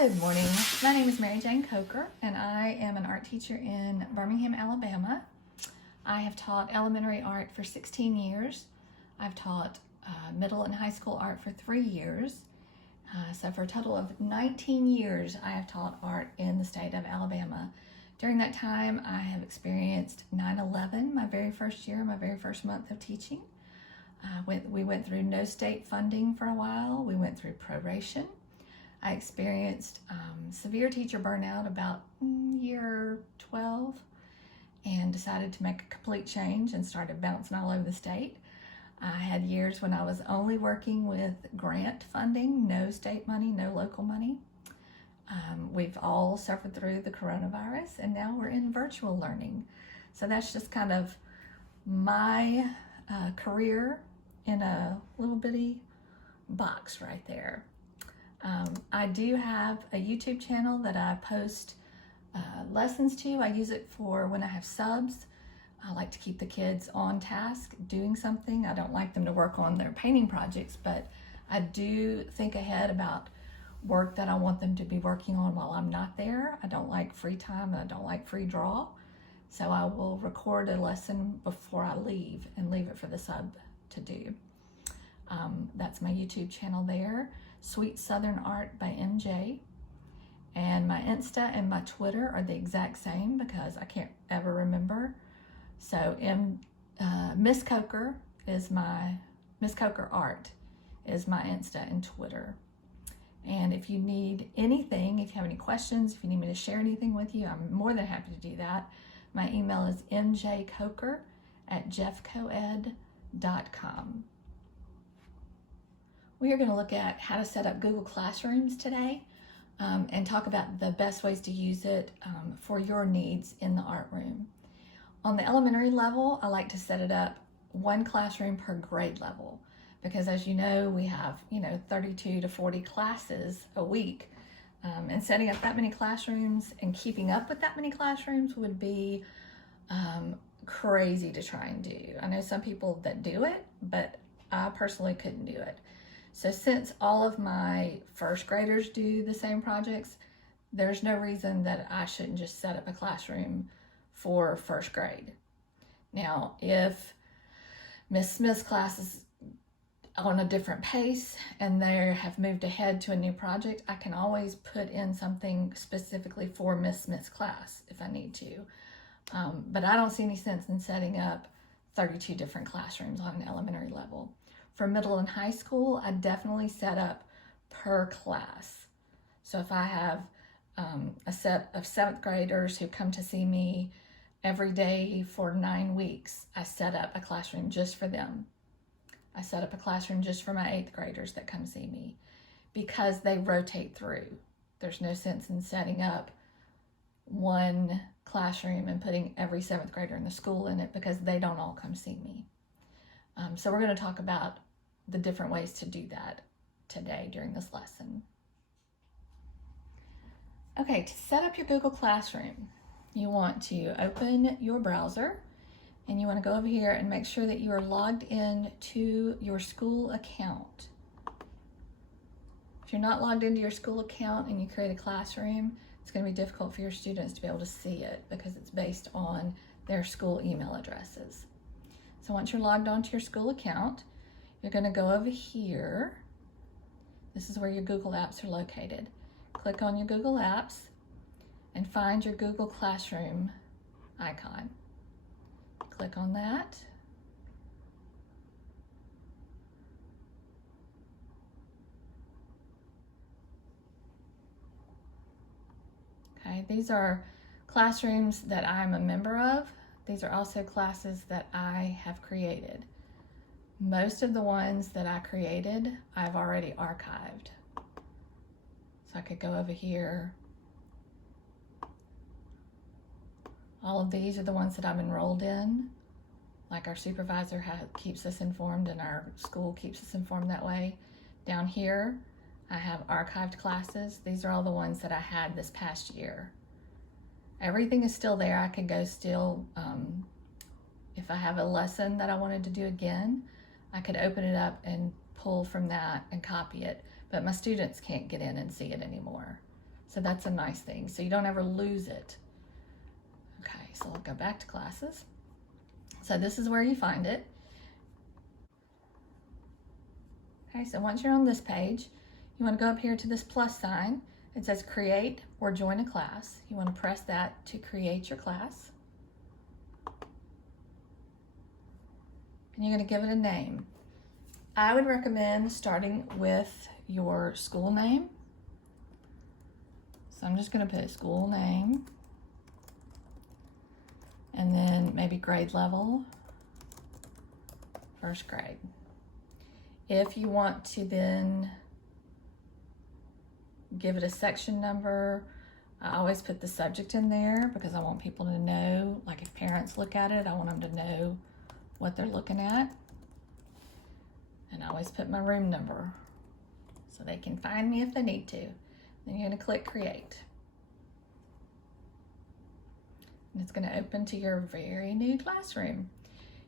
Good morning. My name is Mary Jane Coker, and I am an art teacher in Birmingham, Alabama. I have taught elementary art for 16 years. I've taught middle and high school art for 3 years. So for a total of 19 years, I have taught art in the state of Alabama. During that time, I have experienced 9/11, my very first year, my very first month of teaching. We went through no state funding for a while. We went through proration. I experienced severe teacher burnout about year 12 and decided to make a complete change and started bouncing all over the state. I had years when I was only working with grant funding, no state money, no local money. We've all suffered through the coronavirus, and now we're in virtual learning. So that's just kind of my career in a little bitty box right there. I do have a YouTube channel that I post lessons to. I use it for when I have subs. I like to keep the kids on task doing something. I don't like them to work on their painting projects, but I do think ahead about work that I want them to be working on while I'm not there. I don't like free time and I don't like free draw. So I will record a lesson before I leave and leave it for the sub to do. That's my YouTube channel there. Sweet Southern Art by MJ. And my Insta and my Twitter are the exact same because I can't ever remember. So Miss Coker Art is my Insta and Twitter. And if you need anything, if you have any questions, if you need me to share anything with you, I'm more than happy to do that. My email is mjcoker@jeffcoed.com. We are going to look at how to set up Google Classrooms today and talk about the best ways to use it for your needs in the art room. On the elementary level, I like to set it up one classroom per grade level because, as you know, we have 32 to 40 classes a week, and setting up that many classrooms and keeping up with that many classrooms would be crazy to try and do. I know some people that do it, but I personally couldn't do it. So since all of my first graders do the same projects, there's no reason that I shouldn't just set up a classroom for first grade. Now, if Miss Smith's class is on a different pace and they have moved ahead to a new project, I can always put in something specifically for Miss Smith's class if I need to. But I don't see any sense in setting up 32 different classrooms on an elementary level. For middle and high school, I definitely set up per class. So if I have a set of 7th graders who come to see me every day for 9 weeks, I set up a classroom just for them. I set up a classroom just for my 8th graders that come see me because they rotate through. There's no sense in setting up one classroom and putting every 7th grader in the school in it because they don't all come see me. So we're going to talk about the different ways to do that today during this lesson. Okay, to set up your Google Classroom, you want to open your browser and you want to go over here and make sure that you are logged in to your school account. If you're not logged into your school account and you create a classroom, it's going to be difficult for your students to be able to see it because it's based on their school email addresses. So once you're logged onto your school account, you're going to go over here. This is where your Google Apps are located. Click on your Google Apps and find your Google Classroom icon. Click on that. Okay, these are classrooms that I'm a member of. These are also classes that I have created. Most of the ones that I created, I've already archived. So I could go over here. All of these are the ones that I'm enrolled in. Like our supervisor keeps us informed and our school keeps us informed that way. Down here, I have archived classes. These are all the ones that I had this past year. Everything is still there. I could go still, if I have a lesson that I wanted to do again, I could open it up and pull from that and copy it, but my students can't get in and see it anymore. So that's a nice thing. So you don't ever lose it. Okay, so I'll go back to classes. So this is where you find it. Okay, so once you're on this page, you want to go up here to this plus sign. It says create or join a class. You want to press that to create your class. And you're going to give it a name. I would recommend starting with your school name. So I'm just going to put school name. And then maybe grade level, first grade. If you want to then give it a section number, I always put the subject in there because I want people to know, like if parents look at it, I want them to know what they're looking at. And I always put my room number so they can find me if they need to. Then you're going to click create. And it's going to open to your very new classroom.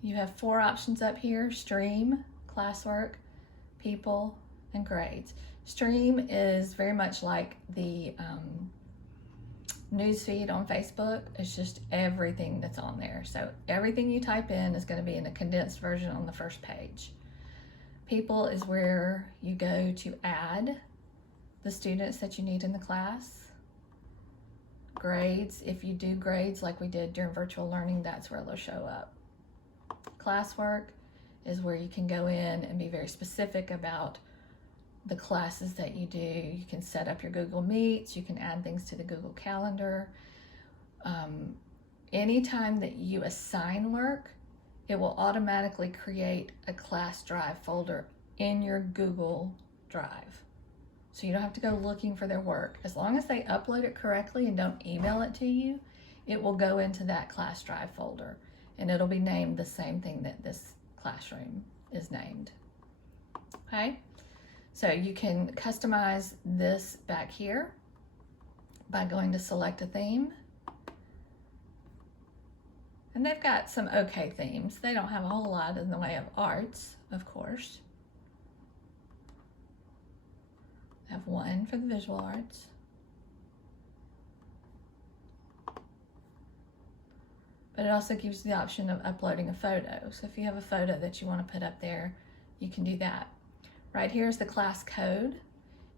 You have 4 options up here: stream, classwork, people, and grades. Stream is very much like the news feed on Facebook. It's just everything that's on there. So everything you type in is going to be in a condensed version on the first page. People is where you go to add the students that you need in the class. Grades, if you do grades like we did during virtual learning, that's where they'll show up. Classwork is where you can go in and be very specific about the classes that you do. You can set up your Google Meets, you can add things to the Google Calendar. Anytime that you assign work, it will automatically create a class drive folder in your Google Drive. So you don't have to go looking for their work. As long as they upload it correctly and don't email it to you, it will go into that class drive folder and it'll be named the same thing that this classroom is named. Okay, so you can customize this back here by going to select a theme. And they've got some okay themes. They don't have a whole lot in the way of arts, of course. I have one for the visual arts. But it also gives you the option of uploading a photo. So if you have a photo that you want to put up there, you can do that. Right here is the class code.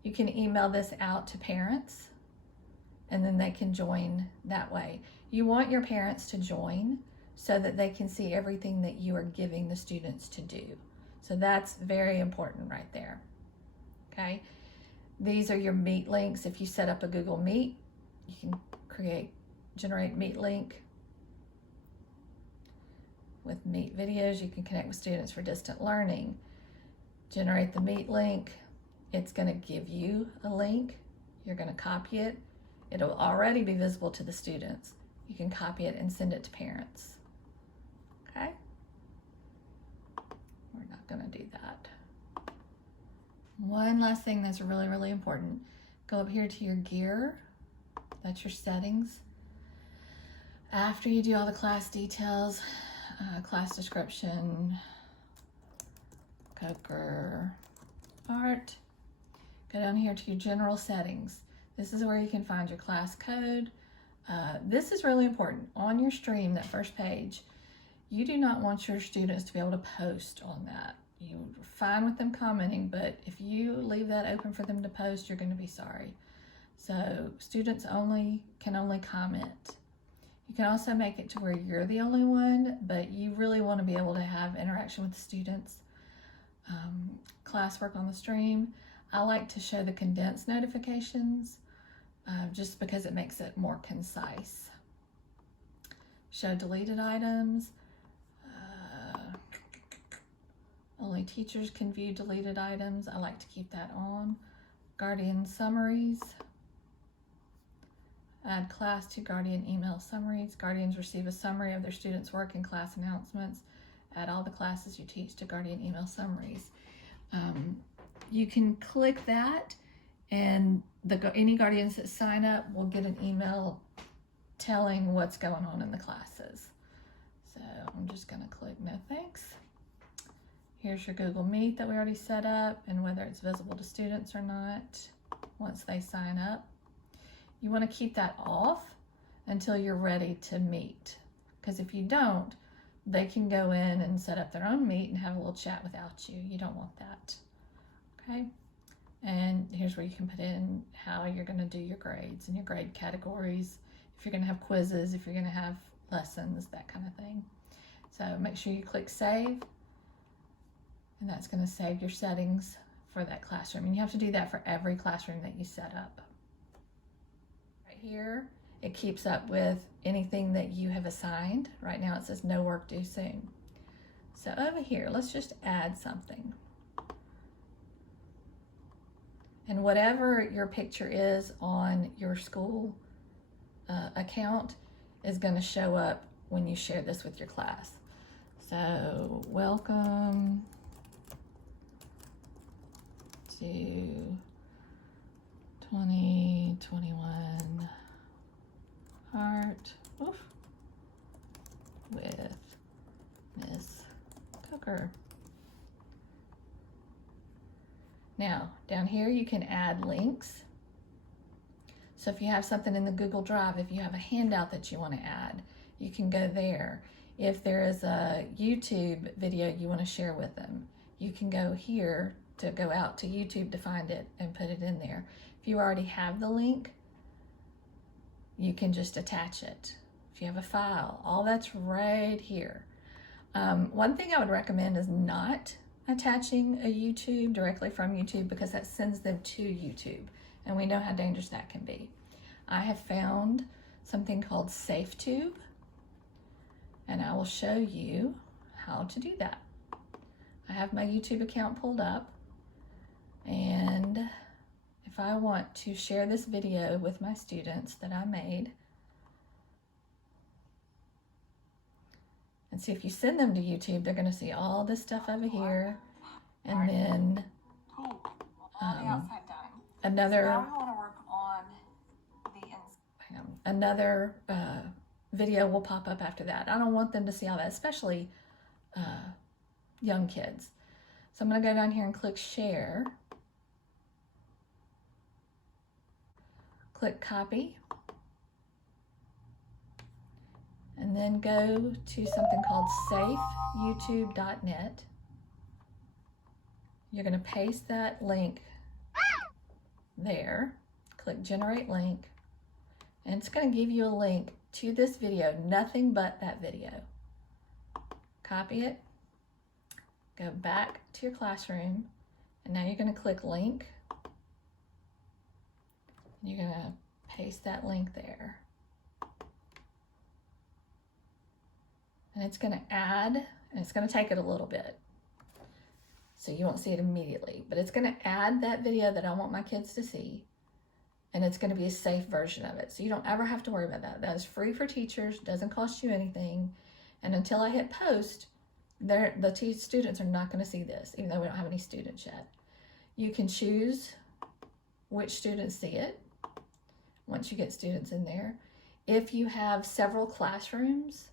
You can email this out to parents and then they can join that way. You want your parents to join so that they can see everything that you are giving the students to do. So that's very important right there. Okay. These are your Meet links. If you set up a Google Meet, you can generate Meet link. With Meet videos, you can connect with students for distant learning. Generate the Meet link. It's going to give you a link. You're going to copy it. It'll already be visible to the students. You can copy it and send it to parents. Okay? We're not going to do that. One last thing that's really, really important. Go up here to your gear. That's your settings. After you do all the class details, class description, Coker, art, go down here to your general settings. This is where you can find your class code. This is really important. On your stream, that first page, you do not want your students to be able to post on that. You're fine with them commenting, but if you leave that open for them to post, you're going to be sorry. So students can only comment. You can also make it to where you're the only one, but you really want to be able to have interaction with the students. Classwork on the stream. I like to show the condensed notifications just because it makes it more concise. Show deleted items. Only teachers can view deleted items. I like to keep that on. Guardian summaries. Add class to Guardian email summaries. Guardians receive a summary of their students' work and class announcements. Add all the classes you teach to Guardian email summaries. You can click that and any Guardians that sign up will get an email telling what's going on in the classes. So I'm just going to click no thanks. Here's your Google Meet that we already set up and whether it's visible to students or not once they sign up. You want to keep that off until you're ready to meet. Because if you don't, they can go in and set up their own meet and have a little chat without you. You don't want that. Okay? And here's where you can put in how you're going to do your grades and your grade categories, if you're going to have quizzes, if you're going to have lessons, that kind of thing. So make sure you click save, and that's going to save your settings for that classroom. And you have to do that for every classroom that you set up. Right here, it keeps up with anything that you have assigned. Right now it says no work due soon. So over here, let's just add something. And whatever your picture is on your school account is going to show up when you share this with your class. So, welcome to 2021 Art with Miss Coker. Now, down here you can add links. So if you have something in the Google Drive, if you have a handout that you want to add, you can go there. If there is a YouTube video you want to share with them, you can go here to go out to YouTube to find it and put it in there. If you already have the link, you can just attach it. If you have a file, all that's right here. One thing I would recommend is not attaching a YouTube directly from YouTube, because that sends them to YouTube, and we know how dangerous that can be. I have found something called SafeTube, and I will show you how to do that. I have my YouTube account pulled up, and if I want to share this video with my students that I made, and see, if you send them to YouTube, they're going to see all this stuff over here, and then another video will pop up after that. I don't want them to see all that, especially young kids. So I'm going to go down here and click share, click copy, and then go to something called safeyoutube.net. You're going to paste that link there, click generate link, and it's going to give you a link to this video, nothing but that video. Copy it, go back to your classroom, and now you're going to click link. You're going to paste that link there. And it's going to add, and it's going to take it a little bit, so you won't see it immediately, but it's going to add that video that I want my kids to see, and it's going to be a safe version of it. So you don't ever have to worry about that. That is free for teachers, doesn't cost you anything, and until I hit post, the students are not going to see this, even though we don't have any students yet. You can choose which students see it once you get students in there. If you have several classrooms,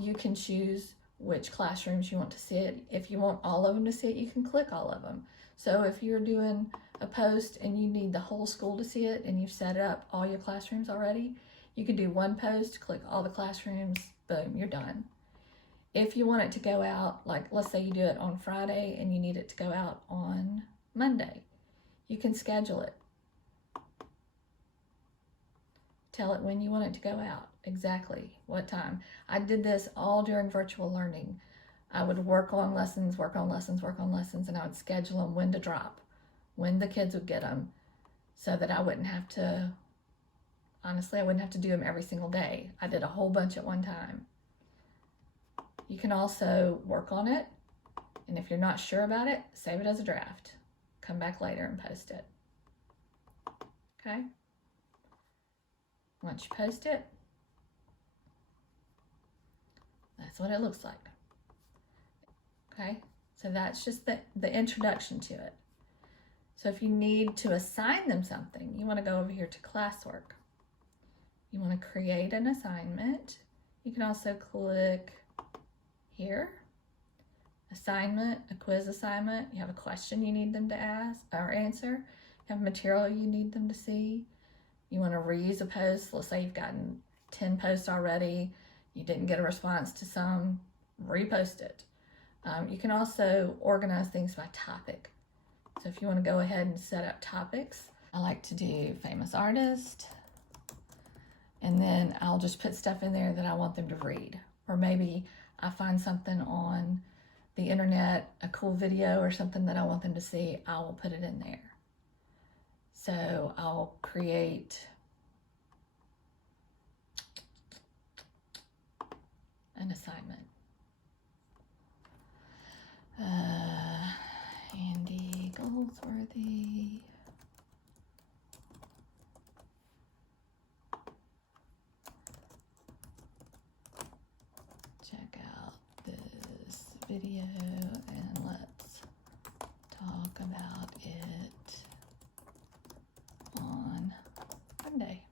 you can choose which classrooms you want to see it. If you want all of them to see it, you can click all of them. So if you're doing a post and you need the whole school to see it and you've set up all your classrooms already, you can do one post, click all the classrooms, boom, you're done. If you want it to go out, like let's say you do it on Friday and you need it to go out on Monday, you can schedule it. Tell it when you want it to go out, exactly what time. I did this all during virtual learning. I would work on lessons, and I would schedule them when to drop, when the kids would get them, so that I wouldn't have to, honestly, I wouldn't have to do them every single day. I did a whole bunch at one time. You can also work on it, and if you're not sure about it, save it as a draft. Come back later and post it. Okay? Once you post it, that's what it looks like. Okay, so that's just the introduction to it. So if you need to assign them something, you want to go over here to Classwork. You want to create an assignment. You can also click here, assignment, a quiz assignment. You have a question you need them to ask or answer. You have material you need them to see. You want to reuse a post. Let's say you've gotten 10 posts already. You didn't get a response to some, repost it. You can also organize things by topic. So if you want to go ahead and set up topics, I like to do famous artist, and then I'll just put stuff in there that I want them to read. Or maybe I find something on the internet, a cool video or something that I want them to see, I will put it in there. So I'll create an assignment. Andy Goldsworthy. Check out this video and let's talk about it on Monday.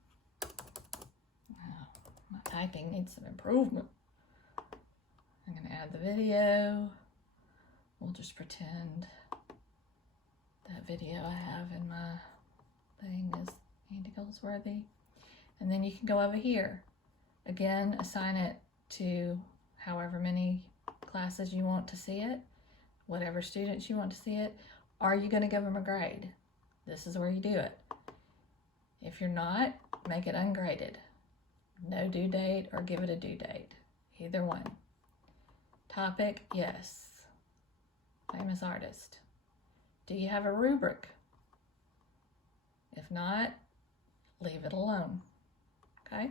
Wow, my typing needs some improvement. I'm going to add the video. We'll just pretend that video I have in my thing is Andy Goldsworthy. And then you can go over here. Again, assign it to however many classes you want to see it, whatever students you want to see it. Are you going to give them a grade? This is where you do it. If you're not, make it ungraded. No due date or give it a due date. Either one. Topic, yes. Famous artist. Do you have a rubric? If not, leave it alone. Okay?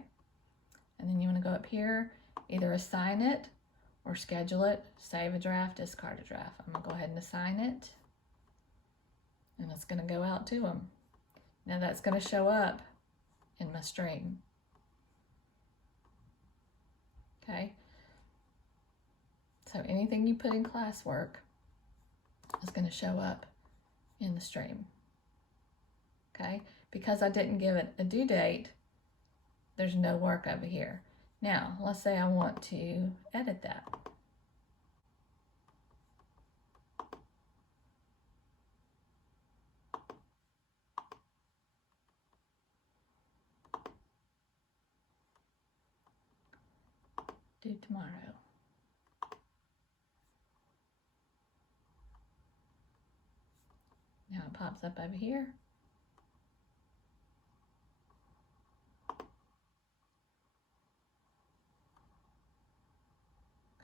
And then you want to go up here, either assign it or schedule it, save a draft, discard a draft. I'm going to go ahead and assign it, and it's going to go out to them. Now that's going to show up in my stream. Okay? So anything you put in classwork is going to show up in the stream. Okay? Because I didn't give it a due date, there's no work over here. Now, let's say I want to edit that. Do tomorrow. Now it pops up over here.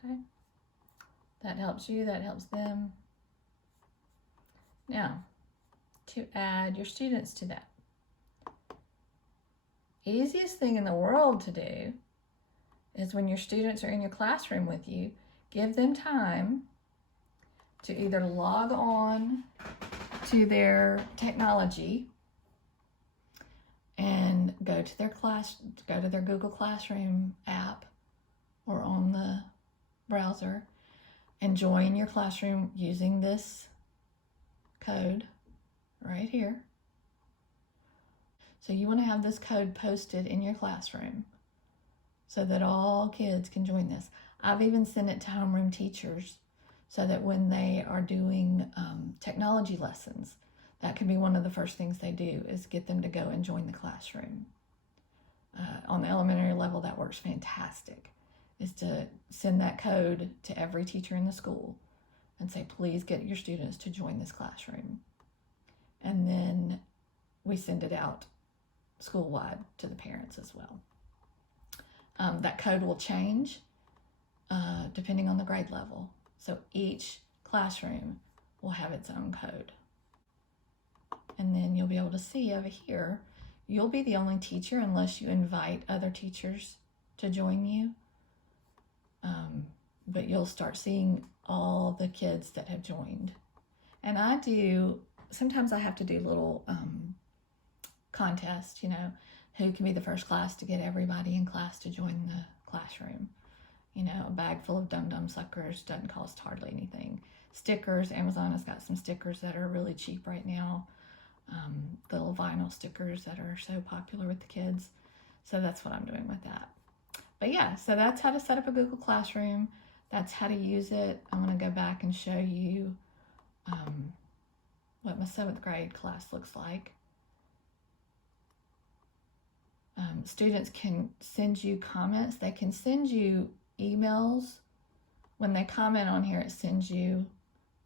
Okay, that helps you, that helps them. Now, to add your students to that. Easiest thing in the world to do is when your students are in your classroom with you, give them time to either log on to their technology and go to their Google Classroom app or on the browser and join your classroom using this code right here. So you want to have this code posted in your classroom so that all kids can join this. I've even sent it to homeroom teachers so that when they are doing technology lessons, that can be one of the first things they do is get them to go and join the classroom. On the elementary level, that works fantastic, is to send that code to every teacher in the school and say, please get your students to join this classroom. And then we send it out school-wide to the parents as well. That code will change depending on the grade level. So each classroom will have its own code. And then you'll be able to see over here, you'll be the only teacher unless you invite other teachers to join you. But you'll start seeing all the kids that have joined. And sometimes I have to do little contests, who can be the first class to get everybody in class to join the classroom. A bag full of dum-dum suckers doesn't cost hardly anything. Stickers, Amazon has got some stickers that are really cheap right now. Little vinyl stickers that are so popular with the kids. So that's what I'm doing with that. But yeah, so that's how to set up a Google Classroom. That's how to use it. I'm going to go back and show you what my 7th grade class looks like. students can send you comments. They can send you emails. When they comment on here, it sends you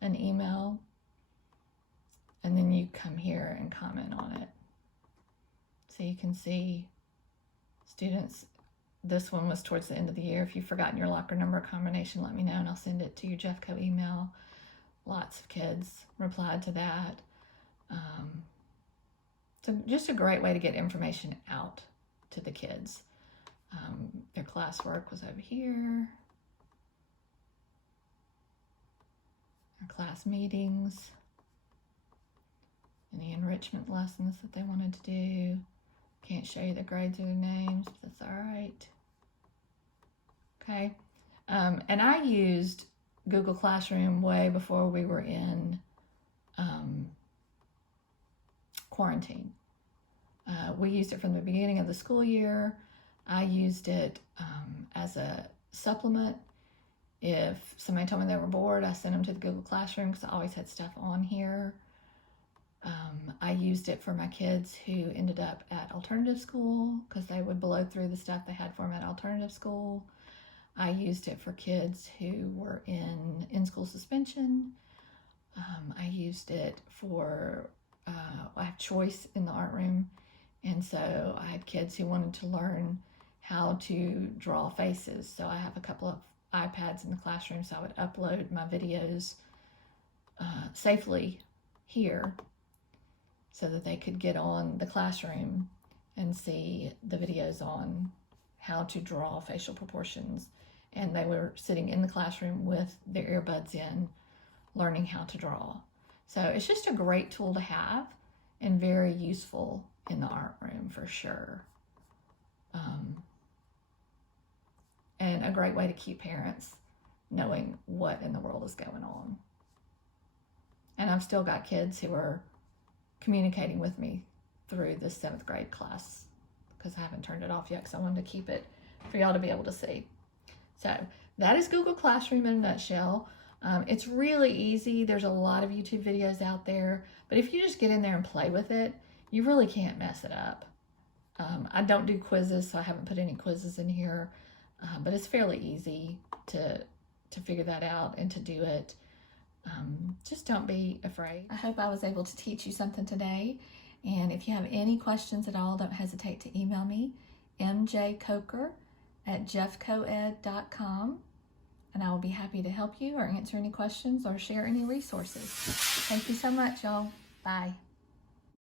an email, and then you come here and comment on it. So you can see students. This one was towards the end of the year. If you've forgotten your locker number combination, let me know and I'll send it to your Jeffco email. Lots of kids replied to that. So just a great way to get information out to the kids. Their classwork was over here. Our class meetings. Any enrichment lessons that they wanted to do. Can't show you the grades or their names, but that's all right. Okay. And I used Google Classroom way before we were in quarantine. We used it from the beginning of the school year. I used it as a supplement. If somebody told me they were bored, I sent them to the Google Classroom because I always had stuff on here. I used it for my kids who ended up at alternative school because they would blow through the stuff they had for them at alternative school. I used it for kids who were in in-school suspension. I used it for, I have choice in the art room. And so I had kids who wanted to learn how to draw faces. So I have a couple of iPads in the classroom, so I would upload my videos safely here so that they could get on the classroom and see the videos on how to draw facial proportions. And they were sitting in the classroom with their earbuds in, learning how to draw. So it's just a great tool to have and very useful in the art room for sure. And a great way to keep parents knowing what in the world is going on. And I've still got kids who are communicating with me through the 7th grade class because I haven't turned it off yet because I wanted to keep it for y'all to be able to see. So that is Google Classroom in a nutshell. It's really easy. There's a lot of YouTube videos out there, but if you just get in there and play with it, you really can't mess it up. I don't do quizzes, so I haven't put any quizzes in here, but it's fairly easy to figure that out and to do it. Just don't be afraid. I hope I was able to teach you something today. And if you have any questions at all, don't hesitate to email me, mjcoker@jeffcoed.com, and I will be happy to help you or answer any questions or share any resources. Thank you so much, y'all. Bye.